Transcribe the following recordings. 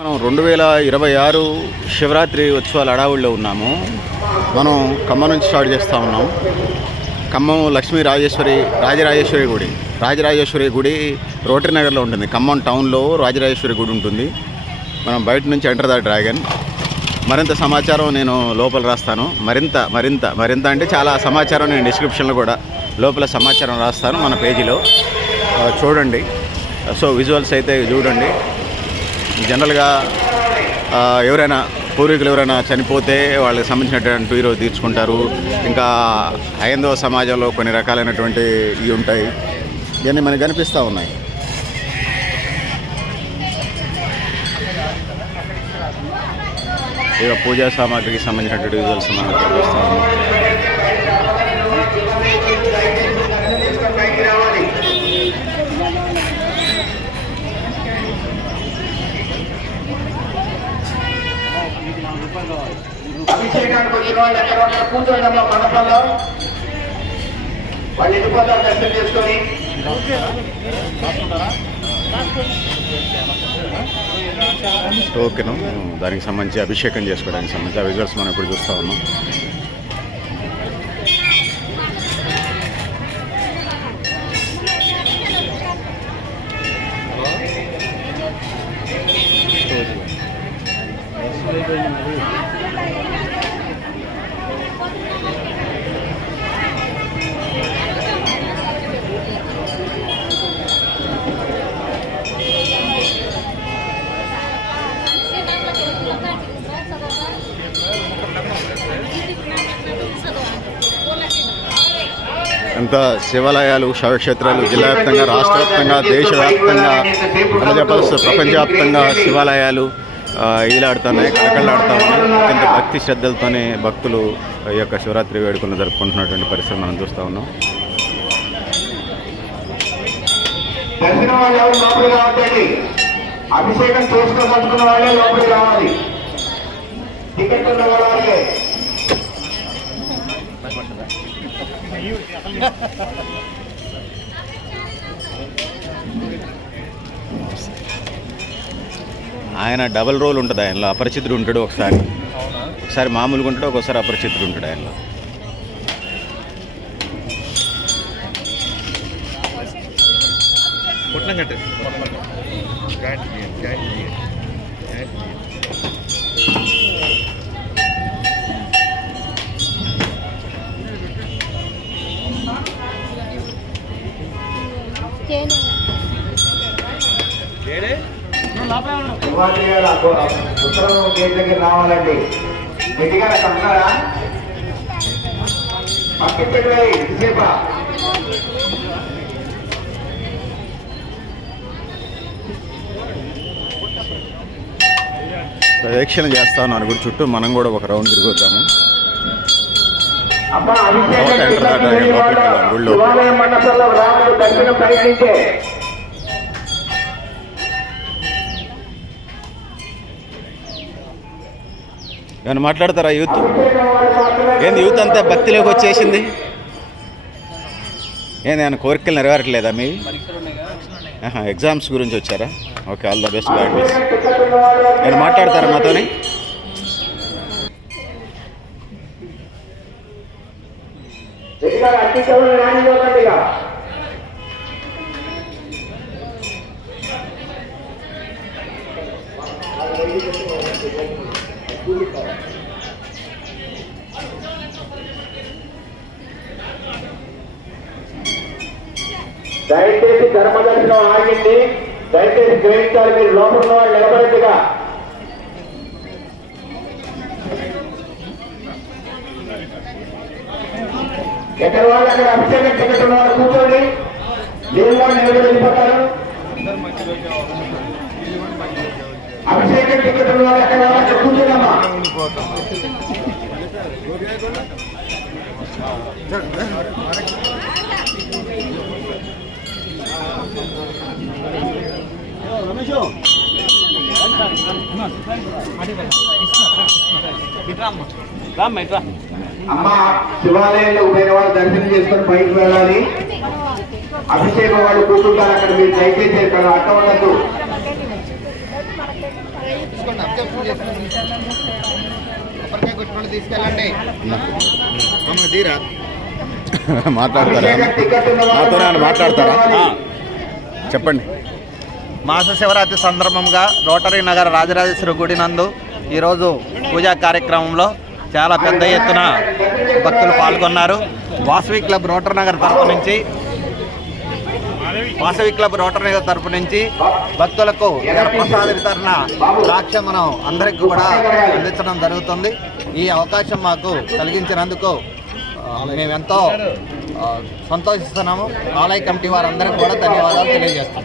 మనం 2026 శివరాత్రి ఉత్సవాల హడావుడిలో ఉన్నాము. మనం ఖమ్మం నుంచి స్టార్ట్ చేస్తూ ఉన్నాం. ఖమ్మం లక్ష్మీ రాజరాజేశ్వరి గుడి రోటరీ నగర్లో ఉంటుంది. ఖమ్మం టౌన్లో రాజరాజేశ్వరి గుడి ఉంటుంది. మనం బయట నుంచి ఎంటర్ ద డ్రాగన్. మరింత సమాచారం నేను లోపల రాస్తాను. మరింత అంటే చాలా సమాచారం నేను డిస్క్రిప్షన్లో కూడా లోపల సమాచారం రాస్తాను మన పేజీలో చూడండి. సో విజువల్స్ అయితే చూడండి. జనరల్గా ఎవరైనా పూర్వీకులు ఎవరైనా చనిపోతే వాళ్ళకి సంబంధించినటువంటి ఈరోజు తీర్చుకుంటారు. ఇంకా హైందవ సమాజంలో కొన్ని రకాలైనటువంటి ఇవి ఉంటాయి. ఇవన్నీ మనకు కనిపిస్తూ ఉన్నాయి. ఇక పూజా సామాగ్రికి సంబంధించినటువంటి విజువల్స్ మనకు కనిపిస్తాము. అభిషేకానికి వచ్చిన వాళ్ళు ఎక్కడ ఉన్నారు కూర్చోండి మండపంలో. వాళ్ళు వెళ్ళిపోతారు దర్శనం చేసుకొని. టోకెను దానికి సంబంధించి అభిషేకం చేసుకోవడానికి సంబంధించి ఆ విజువల్స్ మనం ఇప్పుడు చూస్తూ ఉన్నాం. అంత శివాలయాలు శైవక్షేత్రాలు జిల్లా వ్యాప్తంగా, రాష్ట్ర వ్యాప్తంగా, దేశవ్యాప్తంగా, ప్రపంచవ్యాప్తంగా శివాలయాలు ఈలాడుతున్నాయి, కళకళలాడుతూ ఉన్నాయి. అత్యంత భక్తి శ్రద్ధలతోనే భక్తులు ఈ యొక్క శివరాత్రి వేడుకలను జరుపుకుంటున్నటువంటి పరిస్థితి మనం చూస్తూ ఉన్నాం. అభిషేకం చేసుకోదలుచుకున్న వాళ్ళే లోపలికి రావాలి. టికెట్ ఉన్న వాళ్ళే. ఆయన డబల్ రోల్ ఉంటుంది. ఆయనలో అపరిచితుడు ఉంటాడు. ఒకసారి మామూలుగా ఉంటాడు, ఒకసారి అపరిచితుడు ఉంటాడు ఆయనలో. ఉత్తరం గేట్ దగ్గర రావాలండి. గట్టిగా కన్నారా పక్కసేపా ప్రదక్షిణ చేస్తా ఉన్నాను గుడి చుట్టూ. మనం కూడా ఒక రౌండ్ తిరిగొద్దాము. మండపంలో రాముడు దర్శనం ప్రయత్నించే ఏమైనా మాట్లాడతారా? యూత్ ఏంది? యూత్ అంతా భక్తిలోకి వచ్చేసింది. ఏంది ఆయన కోరికలు నెరవేరట్లేదా మీ? ఎగ్జామ్స్ గురించి వచ్చారా? Okay, all the best gods. నేను మాట్లాడతారా నాతోని? దయచేసి ధర్మదర్శనం ఆగింది. దయచేసి గ్రహించాలి. మీరు లోపల ఉన్న వాళ్ళు నిలబడేట్టుగా. ఎక్కడ వాళ్ళు అక్కడ అభిషేకం టికెట్ ఉన్న వాళ్ళు కూర్చోండి. లేని వాళ్ళు నిలబడిపోతారు. అభిషేకం టికెట్ ఉన్న వాళ్ళు ఎక్కడ వాళ్ళు అక్కడ కూర్చోండమ్మా. అమ్మ శివాలయంలో పోయిన వాళ్ళు దర్శనం చేసుకొని పైకి వెళ్ళాలి. అభిషేకం వాళ్ళు కూర్చుంటారు అక్కడ. మీరు దయచేసి ఇక్కడ అట్ట ఉండద్దు. తీసుకెళ్ళండి మాట్లాడతారా నాతో మాట్లాడతారా చెప్పండి. మాస శివరాత్రి సందర్భంగా రోటరీ నగర్ రాజరాజేశ్వరి గుడి నందు ఈరోజు పూజా కార్యక్రమంలో చాలా పెద్ద ఎత్తున భక్తులు పాల్గొన్నారు. వాసవి క్లబ్ రోటరీ నగర్ తరపు నుంచి భక్తులకు ప్రసాద వితరణ ద్రాక్ష మనం అందరికీ కూడా అందించడం జరుగుతుంది. ఈ అవకాశం మాకు కలిగించినందుకు మేమెంతో సంతోషిస్తున్నాము. ఆలయ కమిటీ వారందరికీ కూడా ధన్యవాదాలు తెలియజేస్తాం.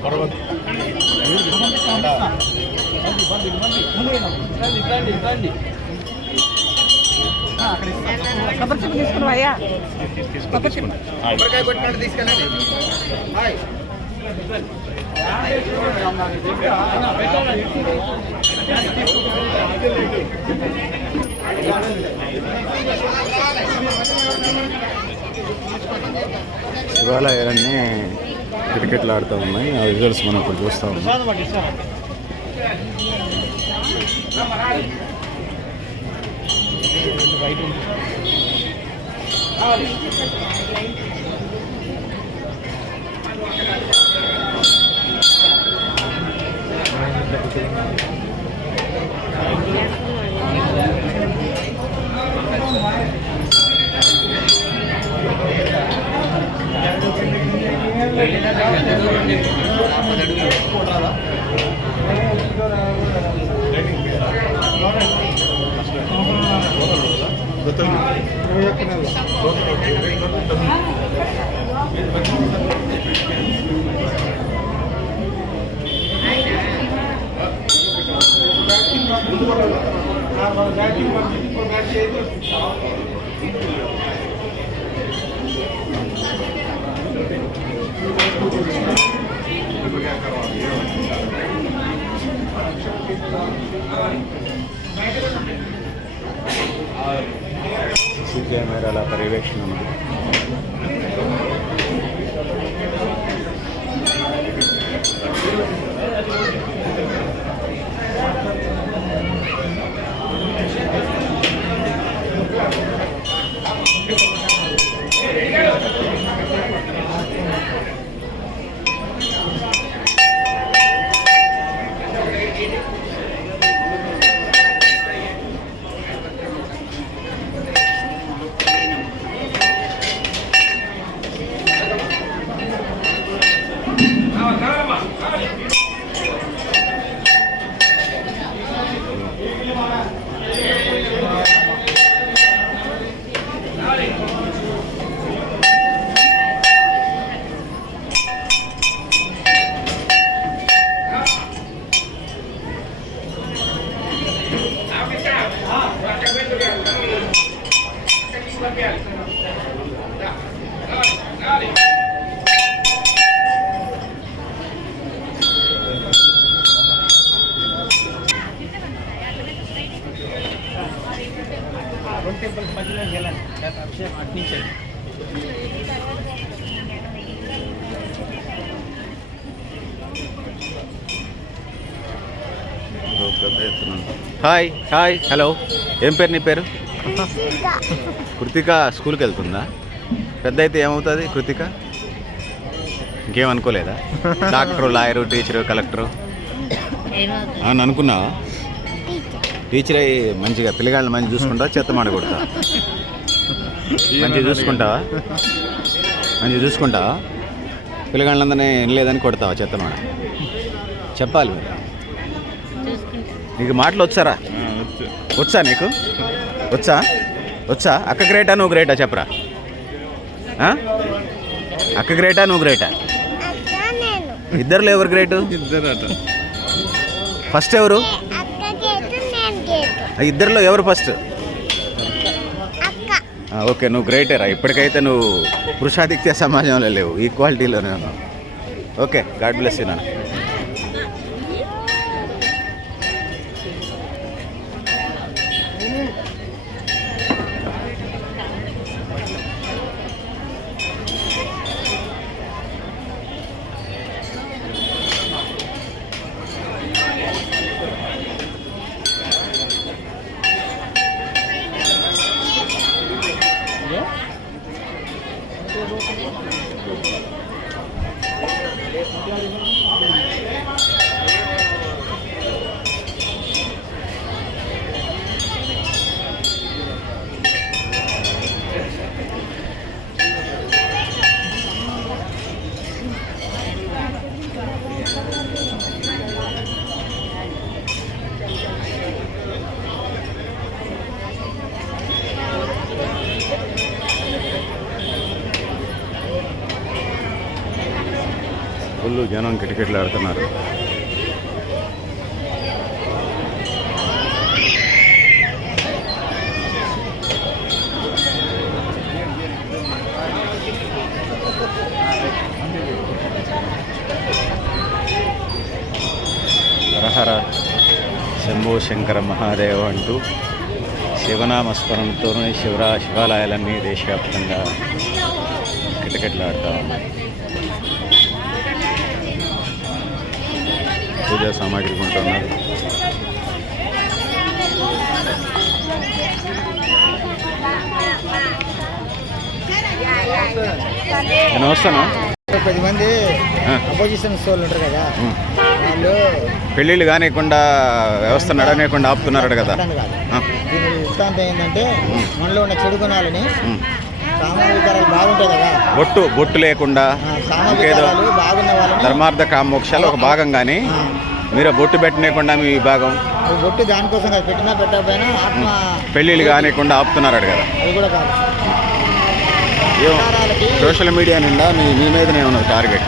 శివాలయాలన్నీ క్రికెట్లు ఆడుతూ ఉన్నాయి. ఆ విజువల్స్ మనం ఇప్పుడు చూస్తూ ఉన్నాం. సీసీ కెమెరాల పర్యవేక్షణ ఉంది. Hi hi hello. ఏం పేరు నీ పేరు? కృతిక. స్కూల్కి వెళ్తుందా? పెద్ద అయితే ఏమవుతుంది కృతిక? ఇంకేమనుకోలేదా? డాక్టరు, లాయరు, టీచరు, కలెక్టరు అని అనుకున్నావా? టీచర్ అయ్యి మంచిగా పిల్లగాళ్ళని మంచి చూసుకుంటావా? చెత్త మాట కొడతా? మంచిగా చూసుకుంటావా? మంచిగా చూసుకుంటావా? పిల్లగాళ్ళందరినీ లేదని కొడతావా? చెత్త మాట చెప్పాలి మీరు. నీకు మాటలు వచ్చారా? వచ్చా నీకు? వచ్చా? అక్క గ్రేటా నువ్వు గ్రేటా చెప్పరా? అక్క గ్రేటా నువ్వు గ్రేటా? ఇద్దరులో ఎవరు గ్రేటు? ఫస్ట్ ఎవరు? ఇద్దరిలో ఎవరు ఫస్ట్? ఓకే, నువ్వు గ్రేటేరా. ఇప్పటికైతే నువ్వు పురుషాధిక్య సమాజంలో లేవు, ఈక్వాలిటీలోనే ఉన్నావు. ఓకే, గాడ్ బ్లెస్ యూ నాన్న. ఫుల్ జనం కిటకిటలు ఆడుతున్నారు. హరహర శంభో శంకర మహాదేవ అంటూ శివనామస్మరణతోనే శివాలయాలన్నీ దేశవ్యాప్తంగా కిటకిటలాడుతూ ఉన్నాయి. పూజా సామాగ్రి కొంటున్నారు. నేను వస్తాను. 10 మంది అపోజిషన్ వాళ్ళు ఉంటారు కదా, వాళ్ళు పెళ్ళిళ్ళు కానివ్వకుండా వ్యవస్థ నడవనీయకుండా ఆపుతున్నారు కదా. దీని వృత్తాంతం ఏంటంటే మనలో ఉన్న చెడు గుణాలని సామాజికారాలు బాగుంటాయి కదా, బొట్టు లేకుండా ఇంకేదో సామాజికారాలు బాగున్న వాళ్ళని ధర్మార్థ కామోక్షాలు ఒక భాగం కానీ మీరు బొట్టు పెట్టనీయకుండా మీ విభాగం అవి బొట్టు దానికోసం కదా, పెట్టినా పెట్టకపోయినా ఆత్మ పెళ్ళిళ్ళు కానివ్వకుండా ఆపుతున్నారు కదా. అది కూడా కాదు. సోషల్ మీడియా నిండా మీ మీదనే ఉన్నది టార్గెట్.